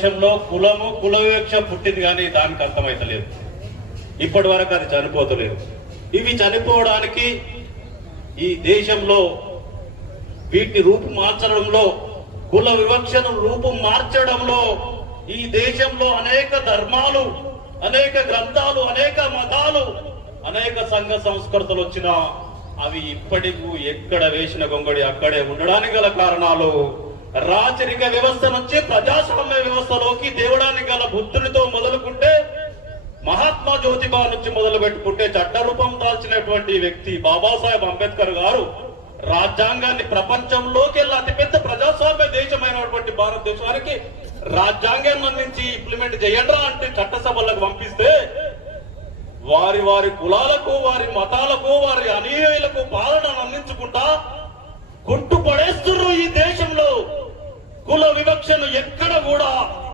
దేశంలో కులము కుల వివక్ష పుట్టింది కానీ దానికి అర్థమైతలేదు. ఇప్పటి వరకు అది చనిపోతలేదు. ఇవి చనిపోవడానికి ఈ దేశంలో వీటిని రూపు మార్చడంలో, కుల వివక్షను రూపు మార్చడంలో ఈ దేశంలో అనేక ధర్మాలు, అనేక గ్రంథాలు, అనేక మతాలు, అనేక సంఘ సంస్కృతులు వచ్చినా అవి ఇప్పటికూ ఎక్కడ వేసిన గొంగడి అక్కడే ఉండడానికి గల కారణాలు రాచరిక వ్యవస్థ నుంచి ప్రజాస్వామ్య వ్యవస్థలోకి తేవడానికి గల బుద్ధునితో మొదలుకుంటే, మహాత్మా జ్యోతిబా నుంచి మొదలు పెట్టుకుంటే చట్టరూపం దాల్చినటువంటి వ్యక్తి బాబాసాహెబ్ అంబేద్కర్ గారు రాజ్యాంగాన్ని ప్రపంచంలోకి వెళ్ళి అతిపెద్ద ప్రజాస్వామ్య దేశమైనటువంటి భారతదేశానికి రాజ్యాంగం అందించి ఇంప్లిమెంట్ చేయండి అంటే చట్టసభలకు పంపిస్తే వారి వారి కులాలకు, వారి మతాలకు, వారి అనుయాయులకు పాలనను అందించుకుంటా కొట్టు పడేస్తున్నారు. ఈ దేశంలో కుల వివక్షను ఎక్కడ కూడా